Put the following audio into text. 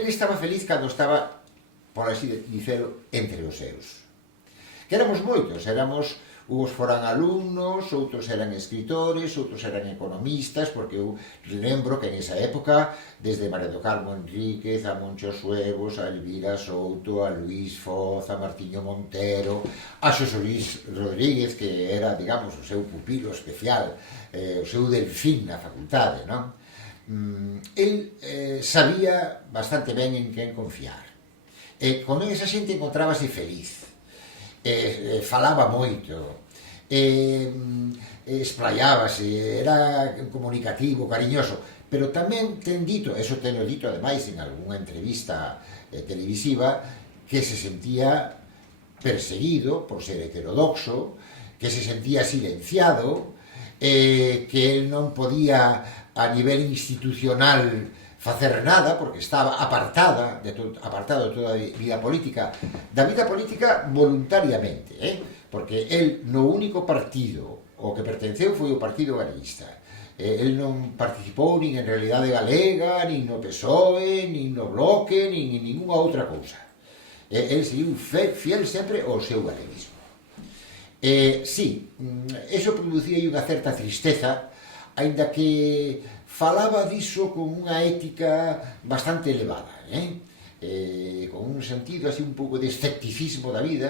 Ele estaba feliz cando estaba, por así dicelo, entre os seus. Que éramos moitos, uns foran alumnos, outros eran escritores, outros eran economistas, porque eu lembro que en esa época, desde María do Carmo Enríquez, a Moncho Suevos, a Elvira Souto, a Luís Foz, a Martiño Montero, a Xosé Luís Rodríguez, que era, digamos, o seu pupilo especial, o seu delfín na facultade, non? El sabía bastante ben en quen confiar. E con esa xente encontrábase feliz. Falaba moito, esplayábase, era comunicativo, cariñoso, pero tamén ten dito, eso teño dito ademais en algunha entrevista televisiva, que se sentía perseguido por ser heterodoxo, que se sentía silenciado, que el non podía a nivel institucional facer nada, porque estaba apartado de toda a vida política, da vida política voluntariamente, porque el no único partido ao que pertenceu foi o Partido Galeguista. El non participou nin en Realidade Galega, nin no PSOE, nin no Bloque, nin en ninguna outra cousa. El seguiu fiel sempre ao seu galeguismo. Sí, eso producía unha certa tristeza, aínda que falaba diso con unha ética bastante elevada, con un sentido así un pouco de escepticismo da vida.